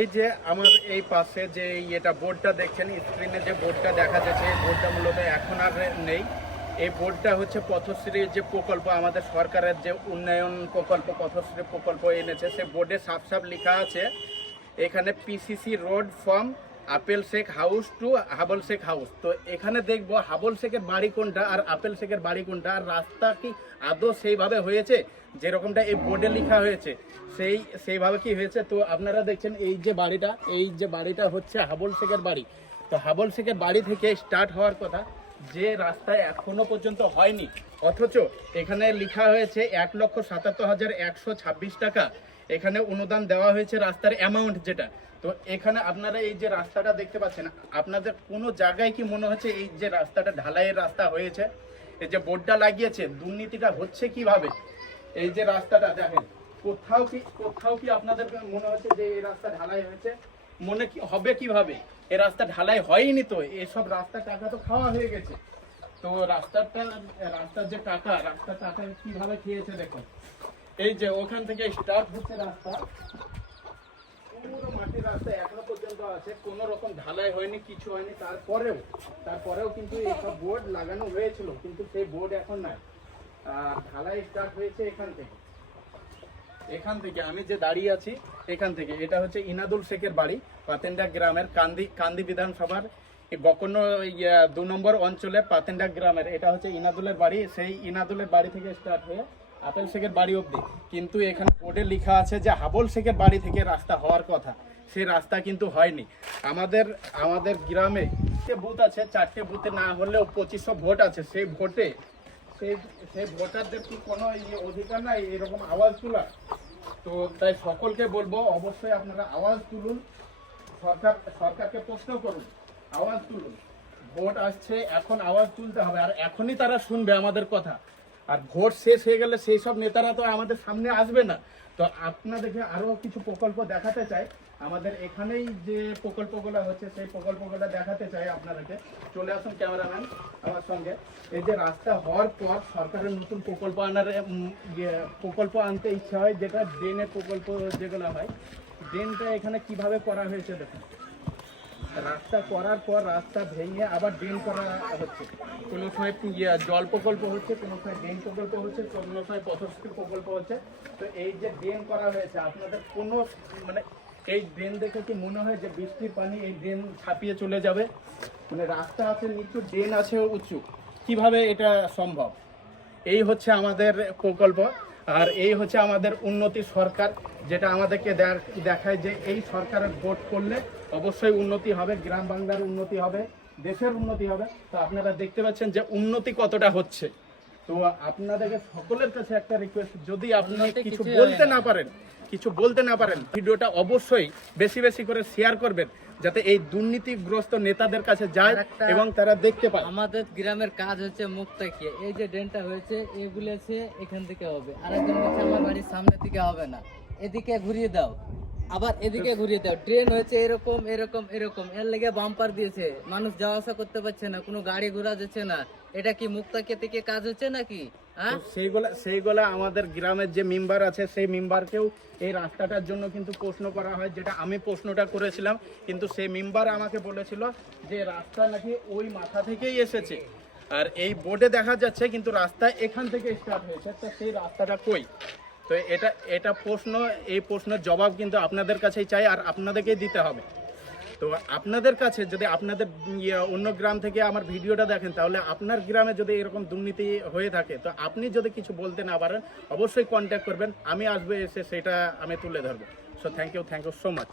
এই যে আমার এই পাশে যে এটা বোর্ডটা দেখছেন, স্ক্রিনে যে বোর্ডটা দেখা যাচ্ছে, এই বোর্ডটা মূলত এখন আর নেই। এই বোর্ডটা হচ্ছে পথশ্রীর যে প্রকল্প, আমাদের সরকারের যে উন্নয়ন প্রকল্প পথশ্রী প্রকল্প এনেছে, সে বোর্ডে সাফ সাফ লেখা আছে এখানে PCC road from apple Sheikh house to Hubble Sheikh house. তো এখানে দেখবো হাবল শেখের বাড়ি কোনটা আর আপেল শেখের বাড়ি কোনটা, আর রাস্তা কি আদৌ সেইভাবে হয়েছে যেরকমটা এই বোর্ডে লেখা হয়েছে সেইভাবে কি হয়েছে। তো আপনারা দেখছেন এই যে বাড়িটা হচ্ছে হাবল শেখের বাড়ি। তো হাবল শেখের বাড়ি থেকে স্টার্ট হওয়ার কথা, যে রাস্তায় এখনো পর্যন্ত হয়নি, অথচ এখানে লেখা হয়েছে 1,77,126 টাকা এখানে অনুদান দেওয়া হয়েছে রাস্তার অ্যামাউন্ট যেটা। তো এখানে আপনারা এই যে রাস্তাটা দেখতে পাচ্ছেন, আপনাদের কোনো জায়গায় কি মনে হচ্ছে এই যে রাস্তাটা ঢালাইয়ের রাস্তা হয়েছে? এই যে বোর্ডটা লাগিয়েছে, দুর্নীতিটা হচ্ছে কিভাবে? এই যে রাস্তাটা দেখেন, কোথাও কি আপনাদের মনে হচ্ছে যে এই রাস্তা ঢালাই হয়েছে? মনে কি হবে কিভাবে? এই রাস্তা ঢালাই হয়নি, তো এসব রাস্তার টাকা তো খাওয়া হয়ে গেছে। তো রাস্তার টাকা কিভাবে খেয়েছে দেখুন। এই যে ওখান থেকে স্টার্ট হচ্ছে রাস্তা, পুরো মাটির রাস্তা এখনো পর্যন্ত আছে, কোনো রকম ঢালাই হয়নি, কিছু হয়নি। তারপরেও কিন্তু এইসব বোর্ড লাগানো হয়েছিল, কিন্তু সেই বোর্ড এখন নাই। আর ঢালাই স্টার্ট হয়েছে এখান থেকে আমি যে দাঁড়িয়ে আছি এখান থেকে। এটা হচ্ছে ইনাদুল শেখের বাড়ি, পাতেন্ডা গ্রামের কান্দি বিধানসভার বকন্ন 2 নম্বর অঞ্চলে পাতেন্ডা গ্রামের। এটা হচ্ছে ইনাদুলের বাড়ি। সেই ইনাদুলের বাড়ি থেকে স্টার্ট হয়ে আপেল শেখের বাড়ি অবধি, কিন্তু এখানে বোর্ডে লেখা আছে যে হাবল শেখের বাড়ি থেকে রাস্তা হওয়ার কথা, সেই রাস্তা কিন্তু হয়নি। আমাদের গ্রামে যে বুথ আছে, 4টে বুথে না হলেও 2500 ভোট আছে। সেই ভোটে সেই ভোটারদের কি কোনো অধিকার নাই এরকম আওয়াজ তোলা? তো তাই সকলকে বলবো, অবশ্যই আপনারা আওয়াজ তুলুন, সরকারকে প্রশ্ন করুন, আওয়াজ তুলুন। ভোট আসছে, এখন আওয়াজ তুলতে হবে, আর এখনই তারা শুনবে আমাদের কথা। আর ভোট শেষ হয়ে গেলে সেই সব নেতারা তো আমাদের সামনে আসবে না। তো আপনাদেরকে আরো কিছু প্রকল্প দেখাতে চাই, আমাদের এখানেই যে প্রকল্পগুলো হচ্ছে সেই প্রকল্পগুলো দেখাতে চাই আপনাদেরকে। চলে আসুন ক্যামেরাম্যান আমার সঙ্গে। এই যে রাস্তা হওয়ার পর সরকারের নতুন প্রকল্প আনতে ইচ্ছা হয়, যেটা ড্রেনের প্রকল্প যেগুলো হয়, ড্রেনটা এখানে কিভাবে করা হয়েছে দেখুন। রাস্তা করার পর রাস্তা ভেঙে আবার ড্রেন করা হচ্ছে, কোনো সময় জল প্রকল্প হচ্ছে, কোনো সময় ড্রেন প্রকল্প হচ্ছে, কোনো সময় পথশ্রী প্রকল্প হচ্ছে। তো এই যে ড্রেন করা হয়েছে, আপনাদের কোনো এই ড্রেন দেখে কি মনে হয় যে বৃষ্টির পানি এই ড্রেন ছাপিয়ে চলে যাবে? রাস্তা আছে নিচু, ড্রেন আছে উঁচু, কিভাবে এটা সম্ভব? এই হচ্ছে আমাদের প্রকল্প, আর এই হচ্ছে আমাদের উন্নতি সরকার, যেটা আমাদেরকে দেখায় যে এই সরকারের ভোট করলে অবশ্যই উন্নতি হবে, গ্রাম বাংলার উন্নতি হবে, দেশের উন্নতি হবে। তো আপনারা দেখতে পাচ্ছেন যে উন্নতি কতটা হচ্ছে। তো আপনাদেরকে সকলের কাছে একটা রিকোয়েস্ট, যদি আপনারা কিছু বলতে না পারেন ভিডিওটা অবশ্যই বেশি বেশি করে শেয়ার করবেন, যাতে এই দুর্নীতিগ্রস্ত নেতাদের কাছে যায় এবং তারা দেখতে পায়। আমাদের গ্রামের কাজ হচ্ছে মুখ তাকিয়ে, এই যে ড্রেনটা হয়েছে এগুলো এখান থেকে হবে, আরেকজন হচ্ছে আমার বাড়ির সামনে থেকে হবে না, এদিকে ঘুরিয়ে দাও, আবার এদিকে ঘুরিয়ে দাও। ড্রেন হয়েছে এরকম এরকম এরকম, এর লেগে বাম্পার দিয়েছে, মানুষ যাওয়া আসা করতে পারছে না, কোনো গাড়ি ঘোড়া যাচ্ছে না। এটা কি মুখ তাকিয়ে থেকে কাজ হচ্ছে নাকি? সেইগুলা আমাদের গ্রামের যে মেম্বার আছে সেই মেম্বারকেও এই রাস্তাটার জন্য কিন্তু প্রশ্ন করা হয়, যেটা আমি প্রশ্নটা করেছিলাম, কিন্তু সেই মেম্বার আমাকে বলেছিল যে রাস্তা নাকি ওই মাথা থেকেই এসেছে, আর এই বোর্ডে দেখা যাচ্ছে কিন্তু রাস্তা এখান থেকে স্টার্ট হয়েছে। তো সেই রাস্তাটা কই? তো এটা এই প্রশ্নের জবাব কিন্তু আপনাদের কাছেই চাই, আর আপনাদেরকেই দিতে হবে। তো আপনাদের কাছে যদি আপনাদের অন্য গ্রাম থেকে আমার ভিডিওটা দেখেন, তাহলে আপনার গ্রামে যদি এরকম দুর্নীতি হয়ে থাকে, তো আপনি যদি কিছু বলতে না পারেন অবশ্যই কন্ট্যাক্ট করবেন, আমি আসবো, এসে সেটা আমি তুলে ধরবো। So thank you so much.